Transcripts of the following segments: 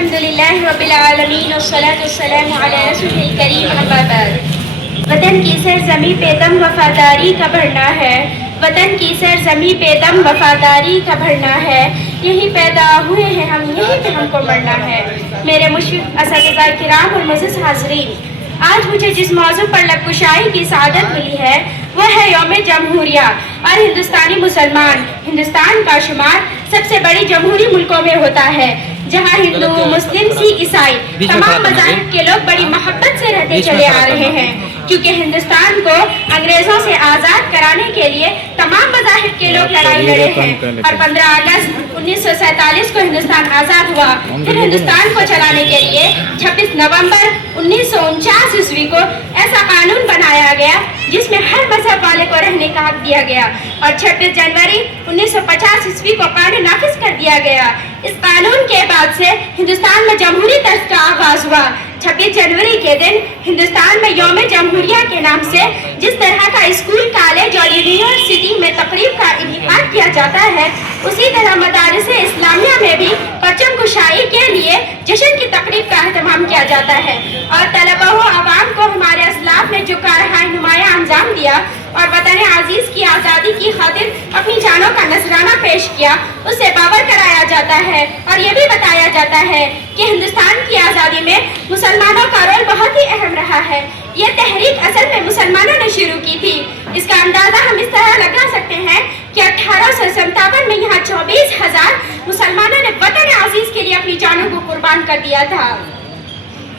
الحمدللہ رب العالمین والصلاة والسلام علی رسول الکریم اما بعد۔ وطن کی سرزمین پہ دم وفاداری کا بڑھنا ہے، وطن کی سرزمین پہ دم وفاداری کا بڑھنا ہے، یہی پیدا ہوئے ہیں ہم، یہی پہ ہم کو مرنا ہے۔ میرے مشفق اساتذہ کرام اور معزز حاضرین، آج مجھے جس موضوع پر لب کشائی کی سعادت ملی ہے وہ ہے یوم جمہوریہ اور ہندوستانی مسلمان۔ ہندوستان کا شمار سب سے بڑی جمہوری ملکوں میں ہوتا ہے، جہاں ہندو، مسلم، سکھ، عیسائی تمام مذاہب کے لوگ بڑی محبت سے رہتے چلے آ رہے ہیں، کیونکہ ہندوستان کو انگریزوں سے آزاد کرانے کے لیے تمام مذاہب کے لوگ لڑائی لڑے ہیں، اور 15 اگست 1947 کو ہندوستان آزاد ہوا۔ پھر ہندوستان کو چلانے کے لیے 26 نومبر 1949 عیسوی کو ایسا قانون بنایا گیا جس میں ہر مذہب والے کو رہنے کا حق دیا گیا، اور 26 جنوری 1950 عیسوی کو قانون نافذ کر دیا گیا۔ اس قانون کے بعد سے ہندوستان میں جمہوری طرز کا آغاز ہوا۔ 26 جنوری کے دن ہندوستان میں یوم جمہوریہ کے نام سے جس طرح کا اسکول، کالج اور یونیورسٹی میں تقریب کا انعقاد کیا جاتا ہے، اسی طرح مدارس اسلامیہ میں بھی پرچم کشائی کے لیے جشن کی تقریب کا اہتمام کیا جاتا ہے، اور طلبہ و عوام کو ہمارے اسلاف نے جو کارہائے نمایاں انجام دیا اور وطن عزیز کی آزادی کی خاطر اپنی جانوں کا نذرانہ پیش کیا، اسے باور کرایا جاتا ہے، اور یہ بھی بتایا جاتا ہے کہ ہندوستان کی آزادی میں مسلمانوں کا رول بہت ہی اہم رہا ہے۔ یہ تحریک اصل میں مسلمانوں نے شروع کی تھی۔ اس کا اندازہ ہم اس طرح لگا سکتے ہیں کہ 1857 میں یہاں 24,000 مسلمانوں نے وطن عزیز کے لیے اپنی جانوں کو قربان کر دیا تھا۔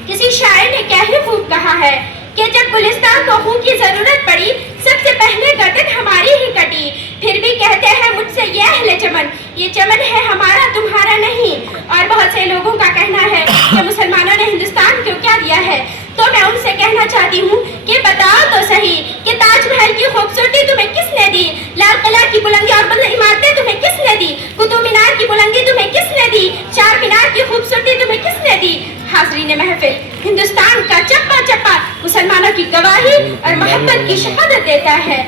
کسی شاعر نے کیا ہی خوب کہا ہے کہ جب گلستان کو خون کی ضرورت پڑی، سب سے پہلے گردن ہماری ہی کٹی، پھر بھی کہتے ہیں مجھ سے یہ اہل چمن، یہ چمن ہے ہمارا تمہارا نہیں۔ اور بہت سے لوگوں کا کہنا ہے کہ مسلمانوں نے ہندوستان کو کیا دیا ہے، تو میں ان سے کہنا چاہتی ہوں کہ بتاؤ تو صحیح کہ تاج محل کی خوبصورتی تمہیں کس نے دی، لال قلعہ کی بلندی اور بلند عمارتیں تمہیں کس نے دی، قطب مینار کی بلندی تمہیں کس نے دی، چار مینار کی خوبصورتی تمہیں کس نے دی۔ حاضرین محفل، ہندوستان کا چپا چپا مسلمانوں کی گواہی اور محبت کی شہادت دیتا ہے۔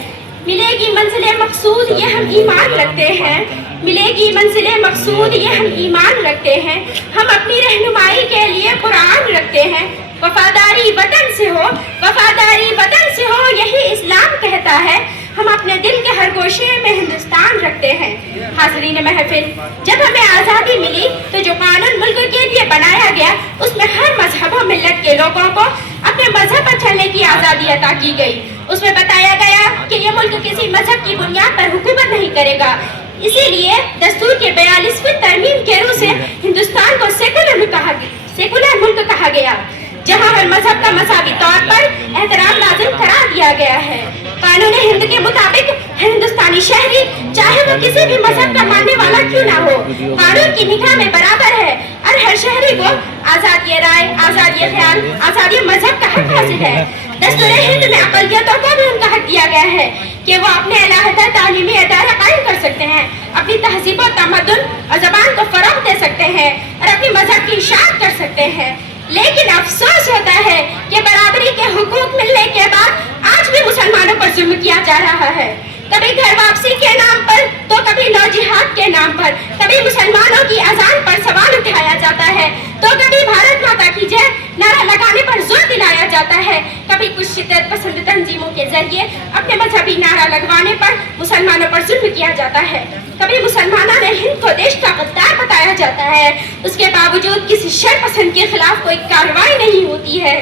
ملے گی منزل مقصود یہ ہم ایمان رکھتے ہیں، ملے گی منزل مقصود یہ ہم ایمان رکھتے ہیں، ہم اپنی رہنمائی کے لیے قرآن رکھتے ہیں۔ وفاداری وطن سے ہو، وفاداری وطن سے ہو، یہی اسلام کہتا ہے، ہم اپنے دل کے ہر گوشے میں ہندوستان رکھتے ہیں۔ حاضرین محفل، جب ہمیں آزادی ملی تو جو قانون ملک کے لیے بنایا گیا، اس میں ہر مذہب و ملت کے لوگوں کو اپنے مذہب پر چلنے کی آزادی عطا کی گئی۔ اس میں بتایا گیا کہ یہ ملک کسی مذہب کی بنیاد پر حکومت نہیں کرے گا، اسی لیے دستور کے 42ویں ترمیم کے روح سے ہندوستان کو سیکولر ملک کہا گیا، جہاں ہر مذہب کا مساوی طور پر احترام لازم قرار دیا گیا ہے۔ قانون ہند کے مطابق ہندوستانی شہری چاہے وہ کسی بھی مذہب کا ماننے والا کیوں نہ ہو، قانون کی نگاہ میں برابر ہے، اور ہر شہری کو آزادی رائے، آزادی خیال، آزادی مذہب کا حق حاصل ہے۔ دستور ہند میں اقلیتوں کو بھی ان کا حق دیا گیا ہے کہ وہ اپنے علیحدہ تعلیمی ادارے قائم کر سکتے ہیں، اپنی تہذیب و تمدن اور زبان کو فروغ دے سکتے ہیں، اور اپنی مذہب کی اشاعت کر سکتے ہیں۔ لیکن افسوس ہوتا ہے کہ برابری کے حقوق ملنے کے بعد آج بھی مسلمانوں پر ظلم کیا جا رہا ہے، کبھی گھر واپسی کے نام پر تو کبھی نو جہاد کے نام پر، کبھی مسلمانوں کی اذان پر سوال اٹھایا جاتا ہے تو کبھی بھارت ماتا کی جے نعرہ لگانے پر زور دلایا جاتا ہے، کبھی کچھ شدت پسند تنظیموں کے ذریعے اپنے مذہبی نعرہ لگوانے پر مسلمانوں پر ظلم کیا جاتا ہے، کبھی مسلمانوں نے ہند کو دیش کا غدار بتایا جاتا ہے، اس کے باوجود کسی شر پسند کے خلاف کوئی کارروائی نہیں ہوتی ہے۔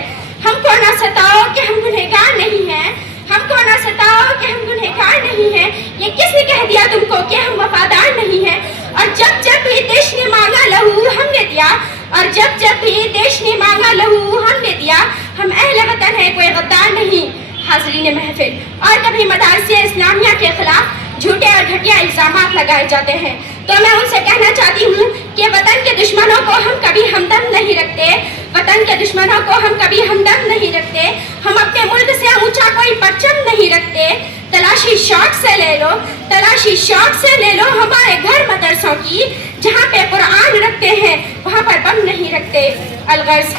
ہم کو نہ ستاؤ کہ ہم گنہگار نہیں ہیں، ہم کو نہ ستاؤ کہ ہم گنہگار نہیں ہیں، یہ کس نے کہہ دیا تم کو کہ ہم وفادار نہیں ہیں؟ اور جب جب بھی دیش نے مانگا لہو ہم نے دیا، اور جب جب بھی دیش نے مانگا لہو ہم نے دیا، ہم اہل وطن ہیں، کوئی غدار نہیں۔ حاضرین محفل، اور کبھی مدارس اسلامیہ کے خلاف جھوٹے اور گھٹیا الزامات لگائے جاتے ہیں، تو میں ان سے کہنا چاہتی ہوں کہ وطن کے دشمنوں کو ہم کبھی ہمدم نہیں رکھتے، وطن کے دشمنوں کو ہم کبھی ہمدم نہیں رکھتے، ہم اپنے ملک سے اونچا کوئی پرچم نہیں رکھتے۔ تلاشی شوق سے لے لو، تلاشی شوق سے لے لو ہمارے گھر مدرسوں کی، جہاں پہ قرآن رکھتے ہیں وہاں پر بم نہیں رکھتے۔ الغرض،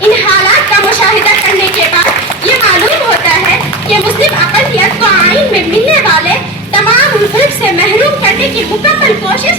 ان حالات کا مشاہدہ کرنے کے بعد یہ معلوم ہوتا ہے کہ مسلم اقلیت کو آئین میں ملنے والے تمام حقوق سے محروم کرنے کی مکمل کوشش